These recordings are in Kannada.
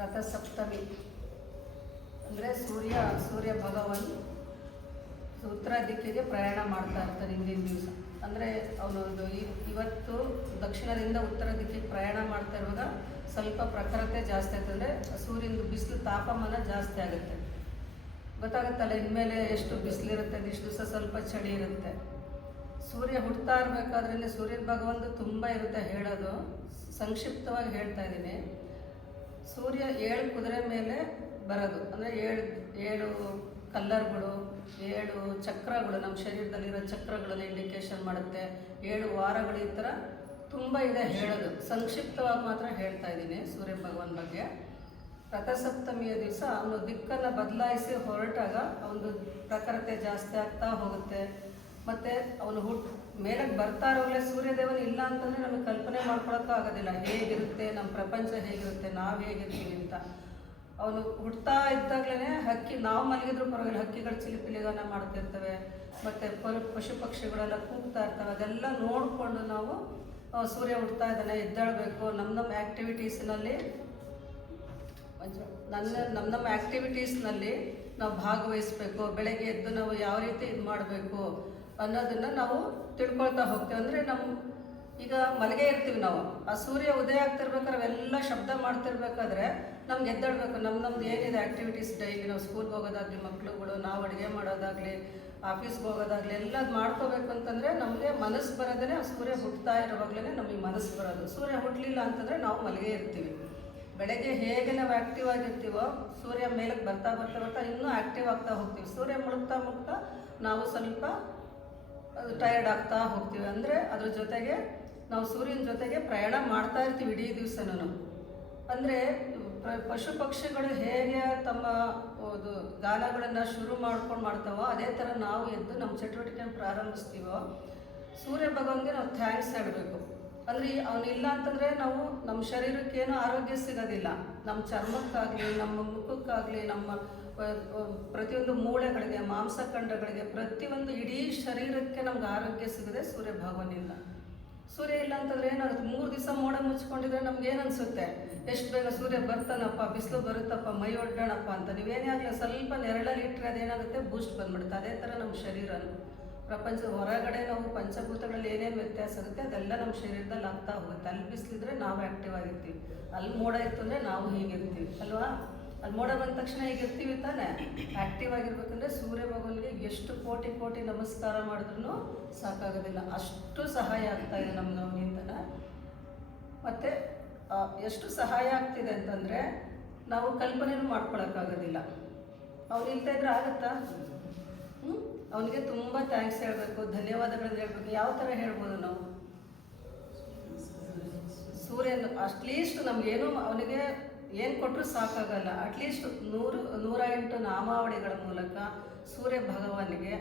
ರಥಸಪ್ತಮಿ ಅಂದರೆ ಸೂರ್ಯ ಭಗವಾನ್ ಉತ್ತರ ದಿಕ್ಕಿಗೆ ಪ್ರಯಾಣ ಮಾಡ್ತಾ ಇರ್ತಾನೆ ಹಿಂದಿನ ದಿವಸ. ಅಂದರೆ ಅವನು ಇವತ್ತು ದಕ್ಷಿಣದಿಂದ ಉತ್ತರ ದಿಕ್ಕಿಗೆ ಪ್ರಯಾಣ ಮಾಡ್ತಾ ಇರುವಾಗ ಸ್ವಲ್ಪ ಪ್ರಖರತೆ ಜಾಸ್ತಿ ಆಗ್ತದೆ. ಸೂರ್ಯನ ಬಿಸಿಲು ತಾಪಮಾನ ಜಾಸ್ತಿ ಆಗುತ್ತೆ, ಗೊತ್ತಾಗುತ್ತಲ್ಲ. ಇನ್ಮೇಲೆ ಎಷ್ಟು ಬಿಸಿಲಿರುತ್ತೆ, ಇಷ್ಟು ದಿವಸ ಸ್ವಲ್ಪ ಚಳಿ ಇರುತ್ತೆ. ಸೂರ್ಯ ಹುಡ್ತಾ ಇರಬೇಕಾದ್ರೇ ಸೂರ್ಯನ ಭಗವಂತ ತುಂಬ ಇರುತ್ತೆ ಹೇಳೋದು. ಸಂಕ್ಷಿಪ್ತವಾಗಿ ಹೇಳ್ತಾ ಇದ್ದೀನಿ. ಸೂರ್ಯ 7 ಕುದುರೆ ಮೇಲೆ ಬರೋದು, ಅಂದರೆ 7 ಕಲ್ಲರ್ಗಳು, 7 ಚಕ್ರಗಳು, ನಮ್ಮ ಶರೀರದಲ್ಲಿರೋ ಚಕ್ರಗಳನ್ನು ಇಂಡಿಕೇಶನ್ ಮಾಡುತ್ತೆ. 7 ವಾರಗಳು, ಈ ಥರ ತುಂಬ ಇದೆ ಹೇಳೋದು. ಸಂಕ್ಷಿಪ್ತವಾಗಿ ಮಾತ್ರ ಹೇಳ್ತಾ ಇದ್ದೀನಿ ಸೂರ್ಯ ಭಗವಾನ್ ಬಗ್ಗೆ. ರಥಸಪ್ತಮಿಯ ದಿವಸ ಅವನು ದಿಕ್ಕನ್ನು ಬದಲಾಯಿಸಿ ಹೊರಟಾಗ ಅವನು ಪ್ರಖರತೆ ಜಾಸ್ತಿ ಆಗ್ತಾ ಹೋಗುತ್ತೆ. ಮತ್ತು ಅವನು ಮೇಲಕ್ಕೆ ಬರ್ತಾ ಇರೋಗ್ಲೇ ಸೂರ್ಯದೇವನ ಇಲ್ಲ ಅಂತಂದರೆ ನಮಗೆ ಕಲ್ಪನೆ ಮಾಡ್ಕೊಳಕ್ಕಾಗೋದಿಲ್ಲ ಹೇಗಿರುತ್ತೆ ನಮ್ಮ ಪ್ರಪಂಚ, ಹೇಗಿರುತ್ತೆ ನಾವು ಹೇಗಿರ್ತೀವಿ ಅಂತ. ಅವನು ಹುಡ್ತಾ ಇದ್ದಾಗಲೇ ನಾವು ಮಲಗಿದ್ರು ಪರವಾಗಿಲ್ಲ, ಹಕ್ಕಿಗಳು ಚಿಲಿಪಿಲಿಗಾನ ಮಾಡ್ತಿರ್ತವೆ, ಮತ್ತು ಪಶು ಪಕ್ಷಿಗಳೆಲ್ಲ ಕೂಗ್ತಾ ಇರ್ತವೆ. ಅದೆಲ್ಲ ನೋಡಿಕೊಂಡು ನಾವು ಸೂರ್ಯ ಹುಡ್ತಾ ಇದ್ದಾನೆ, ಎದ್ದೇಳಬೇಕು, ನಮ್ಮ ಆ್ಯಕ್ಟಿವಿಟೀಸ್ನಲ್ಲಿ ನಮ್ಮ ಆ್ಯಕ್ಟಿವಿಟೀಸ್ನಲ್ಲಿ ನಾವು ಭಾಗವಹಿಸಬೇಕು. ಬೆಳಗ್ಗೆ ಎದ್ದು ನಾವು ಯಾವ ರೀತಿ ಇದು ಮಾಡಬೇಕು ಅನ್ನೋದನ್ನು ನಾವು ತಿಳ್ಕೊಳ್ತಾ ಹೋಗ್ತೇವೆ. ಅಂದರೆ ಈಗ ಮಲಗೆ ಇರ್ತೀವಿ ನಾವು, ಆ ಸೂರ್ಯ ಉದಯ ಆಗ್ತಿರ್ಬೇಕಾದ್ರೆ ಅವೆಲ್ಲ ಶಬ್ದ ಮಾಡ್ತಿರ್ಬೇಕಾದ್ರೆ ನಮ್ಗೆ ಎದ್ದೇಳಬೇಕು. ನಮ್ದು ಏನಿದೆ ಆ್ಯಕ್ಟಿವಿಟೀಸ್ ಡೈಲಿ, ನಾವು ಸ್ಕೂಲ್ಗೆ ಹೋಗೋದಾಗಲಿ, ಮಕ್ಳುಗಳು, ನಾವು ಅಡುಗೆ ಮಾಡೋದಾಗಲಿ, ಆಫೀಸ್ಗೆ ಹೋಗೋದಾಗಲಿ ಎಲ್ಲ ಮಾಡ್ಕೋಬೇಕು ಅಂತಂದರೆ ನಮಗೆ ಮನಸ್ಸು ಬರೋದೇ ಸೂರ್ಯ ಹುಟ್ಟುತ್ತಾ ಇರೋವಾಗಲೇ ನಮಗೆ ಮನಸ್ಸು ಬರೋದು. ಸೂರ್ಯ ಹುಟ್ಟಲಿಲ್ಲ ಅಂತಂದರೆ ನಾವು ಮಲಗೆ ಇರ್ತೀವಿ. ಬೆಳಗ್ಗೆ ಹೇಗೆ ನಾವು ಆ್ಯಕ್ಟಿವ್ ಆಗಿರ್ತೀವೋ ಸೂರ್ಯ ಮೇಲಕ್ಕೆ ಬರ್ತಾ ಬರ್ತಾ ಬರ್ತಾ ಇನ್ನೂ ಆ್ಯಕ್ಟಿವ್ ಆಗ್ತಾ ಹೋಗ್ತೀವಿ. ಸೂರ್ಯ ಮುಳುಗ್ತಾ ನಾವು ಸ್ವಲ್ಪ ಟಯರ್ಡ್ ಆಗ್ತಾ ಹೋಗ್ತೀವಿ. ಅಂದರೆ ಅದ್ರ ಜೊತೆಗೆ ನಾವು ಸೂರ್ಯನ ಜೊತೆಗೆ ಪ್ರಯಾಣ ಮಾಡ್ತಾ ಇರ್ತೀವಿ ಇಡೀ ದಿವಸನೂ. ಅಂದರೆ ಪಶು ಪಕ್ಷಿಗಳು ಹೇಗೆ ತಮ್ಮ ಗಾನಗಳನ್ನು ಶುರು ಮಾಡ್ತಾವೋ ಅದೇ ಥರ ನಾವು ಎದ್ದು ನಮ್ಮ ಚಟುವಟಿಕೆಯನ್ನು ಪ್ರಾರಂಭಿಸ್ತೀವೋ ಸೂರ್ಯ ಭಗವಾನ್ಗೆ ನಾವು ಥ್ಯಾಂಕ್ಸ್ ಹೇಳಬೇಕು. ಅಂದರೆ ಅವನಿಲ್ಲ ಅಂತಂದರೆ ನಾವು ನಮ್ಮ ಶರೀರಕ್ಕೇನೂ ಆರೋಗ್ಯ ಸಿಗೋದಿಲ್ಲ. ನಮ್ಮ ಚರ್ಮಕ್ಕಾಗಲಿ, ನಮ್ಮ ಮುಖಕ್ಕಾಗಲಿ, ನಮ್ಮ ಪ್ರತಿಯೊಂದು ಮೂಳೆಗಳಿಗೆ, ಮಾಂಸಖಂಡಗಳಿಗೆ, ಪ್ರತಿಯೊಂದು ಇಡೀ ಶರೀರಕ್ಕೆ ನಮ್ಗೆ ಆರೋಗ್ಯ ಸಿಗದೆ ಸೂರ್ಯ ಭಗವಾನಿಂದ. ಸೂರ್ಯ ಇಲ್ಲ ಅಂತಂದರೆ ಏನಾಗುತ್ತೆ, 3 ದಿವಸ ಮೋಡ ಮುಚ್ಕೊಂಡಿದ್ರೆ ನಮ್ಗೆ ಏನು ಅನಿಸುತ್ತೆ, ಎಷ್ಟು ಬೇಗ ಸೂರ್ಯ ಬರ್ತಾನಪ್ಪ, ಬಿಸಿಲು ಬರುತ್ತಪ್ಪ, ಮೈ ಒಡ್ಡೋಣಪ್ಪ ಅಂತ. ನೀವೇನೇ ಆಗಲಿ ಸ್ವಲ್ಪ ನೆರಳಲ್ಲಿ ಇಟ್ಟರೆ ಅದೇನಾಗುತ್ತೆ, ಬೂಸ್ಟ್ ಬಂದ್ಬಿಡುತ್ತೆ. ಅದೇ ಥರ ನಮ್ಮ ಶರೀರನು ಪ್ರಪಂಚದ ಹೊರಗಡೆ ನಾವು ಪಂಚಭೂತಗಳಲ್ಲಿ ಏನೇನು ವ್ಯತ್ಯಾಸ ಆಗುತ್ತೆ ಅದೆಲ್ಲ ನಮ್ಮ ಶರೀರದಲ್ಲಿ ಆಗ್ತಾ ಹೋಗುತ್ತೆ. ಅಲ್ಲಿ ಬಿಸಿಲಿದ್ರೆ ನಾವು ಆ್ಯಕ್ಟಿವ್ ಆಗಿರ್ತೀವಿ, ಅಲ್ಲಿ ಮೋಡ ಇತ್ತು ಅಂದರೆ ನಾವು ಹೀಗಿರ್ತೀವಿ ಅಲ್ವಾ. ಅಲ್ಲಿ ಮೋಡ ಬಂದ ತಕ್ಷಣ ಹೀಗಿರ್ತೀವಿ ತಾನೆ. ಆ್ಯಕ್ಟಿವ್ ಆಗಿರ್ಬೇಕಂದ್ರೆ ಸೂರ್ಯ ಭಗವಾನ್ಗೆ ಎಷ್ಟು ಕೋಟಿ ನಮಸ್ಕಾರ ಮಾಡಿದ್ರೂ ಸಾಕಾಗೋದಿಲ್ಲ, ಅಷ್ಟು ಸಹಾಯ ಆಗ್ತಾಯಿದೆ ನಮ್ಗೆ ಅವನಿಂದನ. ಮತ್ತು ಎಷ್ಟು ಸಹಾಯ ಆಗ್ತಿದೆ ಅಂತಂದರೆ ನಾವು ಕಲ್ಪನೆನೂ ಮಾಡ್ಕೊಳಕ್ಕಾಗೋದಿಲ್ಲ. ಅವ್ನು ಇಲ್ತಾ ಇದ್ರೆ ಆಗುತ್ತಾ? ಅವನಿಗೆ ತುಂಬ ಥ್ಯಾಂಕ್ಸ್ ಹೇಳಬೇಕು, ಧನ್ಯವಾದಗಳನ್ನು ಹೇಳಬೇಕು. ಯಾವ ಥರ ಹೇಳ್ಬೋದು ನಾವು? ಸೂರ್ಯನ ಅಟ್ಲೀಸ್ಟ್ ನಮಗೇನು ಅವನಿಗೆ ಏನು ಕೊಟ್ಟರು ಸಾಕಾಗಲ್ಲ. ಅಟ್ಲೀಸ್ಟ್ 108 ನಾಮಾವಳಿಗಳ ಮೂಲಕ ಸೂರ್ಯ ಭಗವಾನಿಗೆ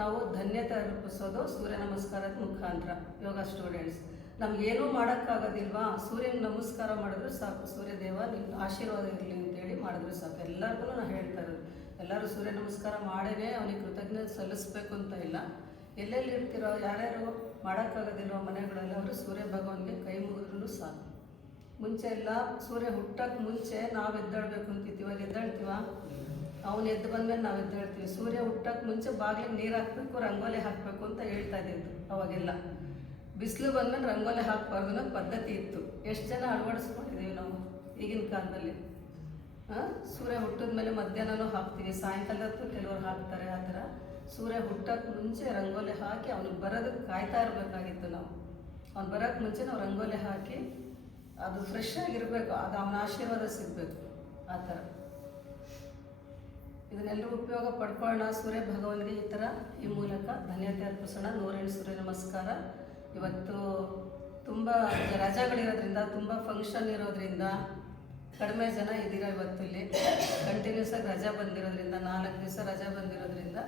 ನಾವು ಧನ್ಯತೆ ಅರ್ಪಿಸೋದು ಸೂರ್ಯ ನಮಸ್ಕಾರದ ಮುಖಾಂತರ. ಯೋಗ ಸ್ಟೂಡೆಂಟ್ಸ್ ನಮಗೇನೂ ಮಾಡೋಕ್ಕಾಗೋದಿಲ್ವಾ, ಸೂರ್ಯನ ನಮಸ್ಕಾರ ಮಾಡಿದ್ರು ಸಾಕು. ಸೂರ್ಯದೇವ ನಿನ್ನ ಆಶೀರ್ವಾದ ಇರಲಿ ಅಂತೇಳಿ ಮಾಡಿದ್ರು ಸಾಕು. ಎಲ್ಲರಿಗೂ ನಾನು ಹೇಳ್ತಾ ಇರೋದು, ಎಲ್ಲರೂ ಸೂರ್ಯ ನಮಸ್ಕಾರ ಮಾಡೇ ಅವನಿಗೆ ಕೃತಜ್ಞತೆ ಸಲ್ಲಿಸಬೇಕು ಅಂತ ಇಲ್ಲ. ಎಲ್ಲೆಲ್ಲಿ ಇರ್ತಿರೋ, ಯಾರ್ಯಾರು ಮಾಡೋಕ್ಕಾಗೋದಿಲ್ವೋ ಮನೆಗಳಲ್ಲಿ ಅವರು ಸೂರ್ಯ ಭಗವಾನ್ಗೆ ಕೈ ಮುಗಿದ್ರೂ ಸಾಕು. ಮುಂಚೆ ಎಲ್ಲ ಸೂರ್ಯ ಹುಟ್ಟಕ್ಕೆ ಮುಂಚೆ ನಾವು ಎದ್ದೇಳಬೇಕು ಅಂತಿತ್ತು, ಇವಾಗ ಎದ್ದೇಳ್ತೀವ? ಅವನು ಎದ್ದು ಬಂದಮೇಲೆ ನಾವು ಎದ್ದೇಳ್ತೀವಿ. ಸೂರ್ಯ ಹುಟ್ಟಕ್ಕೆ ಮುಂಚೆ ಬಾಗಿಲಿಗೆ ನೀರು ಹಾಕಬೇಕು, ರಂಗೋಲಿ ಹಾಕಬೇಕು ಅಂತ ಹೇಳ್ತಾ ಇದ್ದಿದ್ದು ಅವಾಗೆಲ್ಲ. ಬಿಸಿಲು ಬಂದಮೇಲೆ ರಂಗೋಲಿ ಹಾಕಬಾರ್ದು ಅನ್ನೋ ಪದ್ಧತಿ ಇತ್ತು. ಎಷ್ಟು ಜನ ಅಳವಡಿಸ್ಕೊಂಡಿದ್ದೀವಿ ನಾವು ಈಗಿನ ಕಾಲದಲ್ಲಿ? ಸೂರ್ಯ ಹುಟ್ಟಿದ ಮೇಲೆ ಮಧ್ಯಾಹ್ನನೂ ಹಾಕ್ತೀವಿ, ಸಾಯಂಕಾಲ ಹೊತ್ತು ಕೆಲವರು ಹಾಕ್ತಾರೆ. ಆ ಥರ ಸೂರ್ಯ ಹುಟ್ಟಕ್ಕೆ ಮುಂಚೆ ರಂಗೋಲಿ ಹಾಕಿ ಅವ್ನಿಗೆ ಬರೋದಕ್ಕೆ ಕಾಯ್ತಾ ಇರಬೇಕಾಗಿತ್ತು ನಾವು. ಅವ್ನು ಬರೋಕ್ಕೆ ಮುಂಚೆ ನಾವು ರಂಗೋಲಿ ಹಾಕಿ ಅದು ಫ್ರೆಶ್ ಆಗಿರಬೇಕು, ಅದು ಅವನ ಆಶೀರ್ವಾದ ಸಿಗಬೇಕು. ಆ ಥರ ಇದನ್ನೆಲ್ಲರೂ ಉಪಯೋಗ ಪಡ್ಕೊಳ್ಳೋಣ. ಸೂರ್ಯ ಭಗವಾನ್ಗೆ ಈ ಮೂಲಕ ಧನ್ಯತೆ ಅರ್ಪಿಸೋಣ. 108 ಸೂರ್ಯ ನಮಸ್ಕಾರ. ಇವತ್ತು ತುಂಬ ರಜೆಗಳಿರೋದ್ರಿಂದ, ತುಂಬ ಫಂಕ್ಷನ್ ಇರೋದ್ರಿಂದ ಕಡಿಮೆ ಜನ ಇದ್ದೀರ ಇವತ್ತು. ಇಲ್ಲಿ ಕಂಟಿನ್ಯೂಸ್ ಆಗಿ ರಜೆ ಬಂದಿರೋದ್ರಿಂದ, 4 ದಿವಸ ರಜೆ ಬಂದಿರೋದ್ರಿಂದ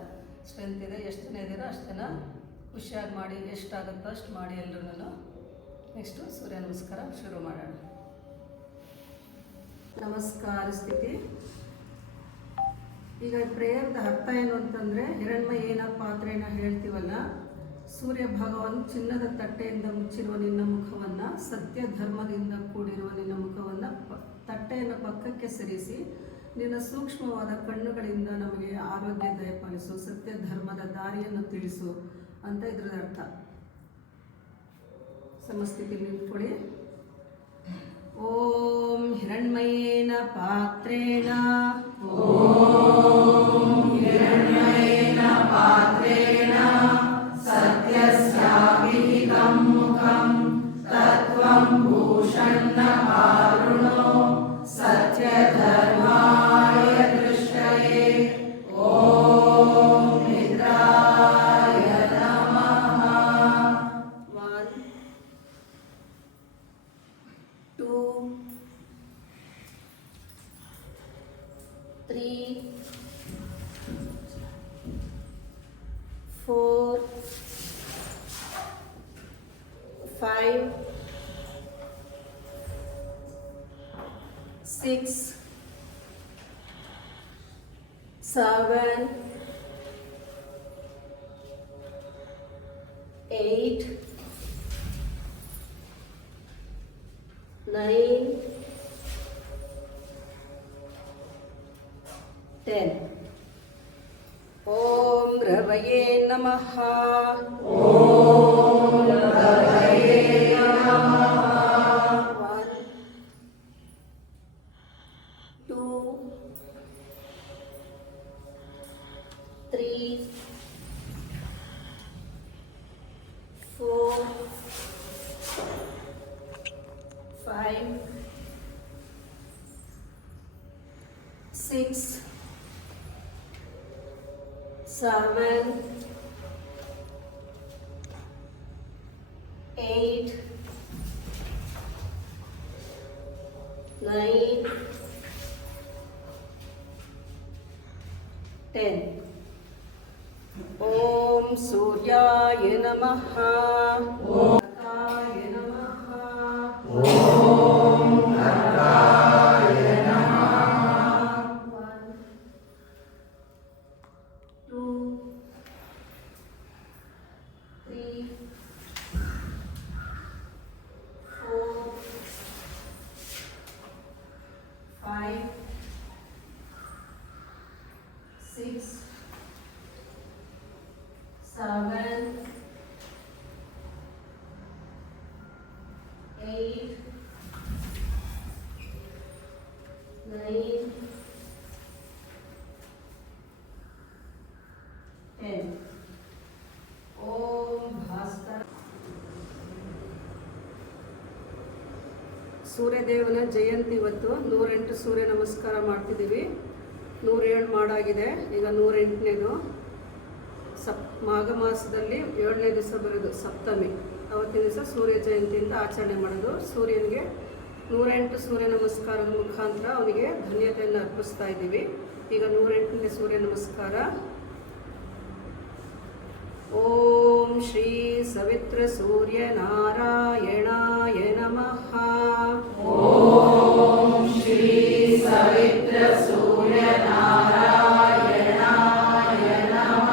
ಸ್ಟ್ರೆಂತ್ ಇದೆ. ಎಷ್ಟು ಜನ ಇದ್ದೀರೋ ಅಷ್ಟು ಜನ ಖುಷಿಯಾಗಿ ಮಾಡಿ, ಎಷ್ಟಾಗುತ್ತೋ ಅಷ್ಟು ಮಾಡಿ ಎಲ್ಲರೂ. ನೆಕ್ಸ್ಟು ಸೂರ್ಯ ನಮಸ್ಕಾರ ಶುರು ಮಾಡೋಣ. ನಮಸ್ಕಾರ ಸ್ಥಿತಿ. ಈಗ ಪ್ರೇಯರ್ದ ಅರ್ಥ ಏನು ಅಂತಂದರೆ, ಹಿರಣ್ಮಯೇನ ಪಾತ್ರೆನ ಹೇಳ್ತೀವಲ್ಲ, ಸೂರ್ಯ ಭಗವಾನ್ ಚಿನ್ನದ ತಟ್ಟೆಯಿಂದ ಮುಚ್ಚಿರುವ ನಿನ್ನ ಮುಖವನ್ನು, ಸತ್ಯ ಧರ್ಮದಿಂದ ಕೂಡಿರುವ ನಿನ್ನ ಮುಖವನ್ನು ತಟ್ಟೆಯನ್ನು ಪಕ್ಕಕ್ಕೆ ಸರಿಸಿ ನಿನ್ನ ಸೂಕ್ಷ್ಮವಾದ ಕಣ್ಣುಗಳಿಂದ ನಮಗೆ ಆರೋಗ್ಯ ದಯಪಾಲಿಸು, ಸತ್ಯ ಧರ್ಮದ ದಾರಿಯನ್ನು ತಿಳಿಸು ಅಂತ ಇದ್ರದ ಅರ್ಥ. ಸಮಸ್ಥಿತಿ ನಿಂತ್ಕೊಳ್ಳಿ. ಓಂ ಹಿರಣ್ಮಯೇನ ಪಾತ್ರೇಣ ಸತ್ಯಸ್ಯಾಭಿಹಿತಂ ಮುಖಂ ತತ್ವಂ ಭೂಷಣ್ಣ ಕಾರುಣೋ ಸತ್ಯಧರ್ಮಾಯ ದೃಷ್ಟಯೇ. ಓಂ ನಿದ್ರಾಯ ನಮಃ. 1 2 3 4 5 6 7 8 9 10. ಓಂ ರವಯೇ ನಮಃ. ಓಂ ರವಯೇ ನಮಃ. 1 2 3 4 5 6 7 8 9 10. ಓಂ ಸೂರ್ಯಾಯ ನಮಃ. ಓಂ ಅರ್ಕಾಯ ನಮಃ. ಓಂ ಅರ್ಕಾಯ ನಮಃ. 1 2 3 4 5 6 7 8 9 10. ಓಂ ಭಾಸ್ಕರ. ಸೂರ್ಯದೇವನ ಜಯಂತಿ ಇವತ್ತು. 108 ಸೂರ್ಯ ನಮಸ್ಕಾರ ಮಾಡ್ತಿದ್ದೀವಿ. 107 ಮಾಡಾಗಿದೆ. ಈಗ 108ನೇದು. ಮಾಘ ಮಾಸದಲ್ಲಿ 7ನೇ ದಿವಸ ಬರೋದು ಸಪ್ತಮಿ. ಅವತ್ತಿನ ದಿವಸ ಸೂರ್ಯ ಜಯಂತಿಯಿಂದ ಆಚರಣೆ ಮಾಡೋದು. ಸೂರ್ಯನಿಗೆ 108 ಸೂರ್ಯ ನಮಸ್ಕಾರದ ಮುಖಾಂತರ ಅವನಿಗೆ ಧನ್ಯತೆಯನ್ನು ಅರ್ಪಿಸ್ತಾ ಇದ್ದೀವಿ. ಈಗ 108ನೇ ಸೂರ್ಯ ನಮಸ್ಕಾರ. ಓಂ ಶ್ರೀ ಸವಿತ್ರ ಸೂರ್ಯ ನಾರಾಯಣಾಯ ನಮಃ. ಓಂ ಶ್ರೀ ಸವಿತ್ರ ಸೂರ್ಯ ನಾರಾಯಣಾಯ ನಮಃ.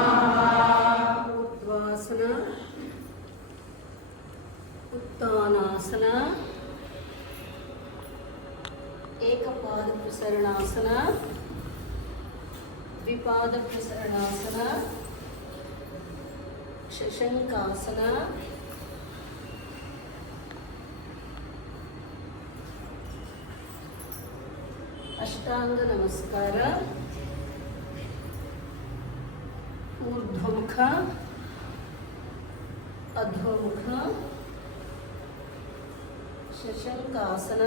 ಉದ್ವಾಸನ, ಉತ್ತಾನಾಸನ, ಏಕಪಾದ ಪ್ರಸರಣಾಸನ, ದ್ವಿಪಾದ ಪ್ರಸರಣಾಸನ, ಶಶಂಕಾಸನ, ಅಷ್ಟಾಂಗ ನಮಸ್ಕಾರ, ಊರ್ಧ್ವಮುಖ, ಅಧೋಮುಖ, ಶಶಂಕಾಸನ.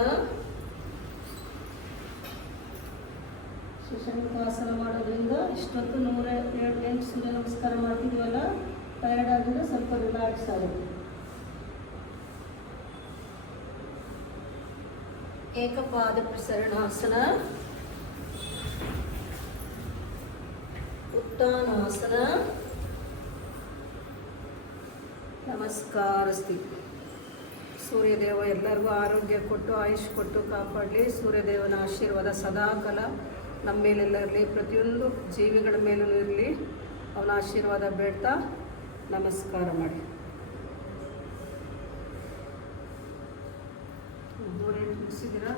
ಶಶಂಕಾಸನ ಮಾಡೋದ್ರಿಂದ ಇಷ್ಟೊತ್ತು 108 ಸೂರ್ಯ ನಮಸ್ಕಾರ ಮಾಡ್ತಿದ್ವಲ್ಲ, ಟಯರ್ಡ್ ಆದರೆ ಸ್ವಲ್ಪ ರಿಲ್ಯಾಕ್ಸ್ ಆಗುತ್ತೆ. ಏಕಪಾದ ಪ್ರಸರಣಾಸನ, ಉತ್ತಾನಾಸನ, ನಮಸ್ಕಾರ ಸ್ಥಿತಿ. ಸೂರ್ಯದೇವ ಎಲ್ಲರಿಗೂ ಆರೋಗ್ಯ ಕೊಟ್ಟು ಆಯುಷ್ ಕೊಟ್ಟು ಕಾಪಾಡಲಿ. ಸೂರ್ಯದೇವನ ಆಶೀರ್ವಾದ ಸದಾಕಾಲ ನಮ್ಮ ಮೇಲೆಲ್ಲ ಇರಲಿ, ಪ್ರತಿಯೊಂದು ಜೀವಿಗಳ ಮೇಲೂ ಇರಲಿ. ಅವನ ಆಶೀರ್ವಾದ ಬೇಡ್ತಾ ನಮಸ್ಕಾರ ಮಾಡಿ. 108 ಮುಗಿಸಿದ್ದೀರಾ?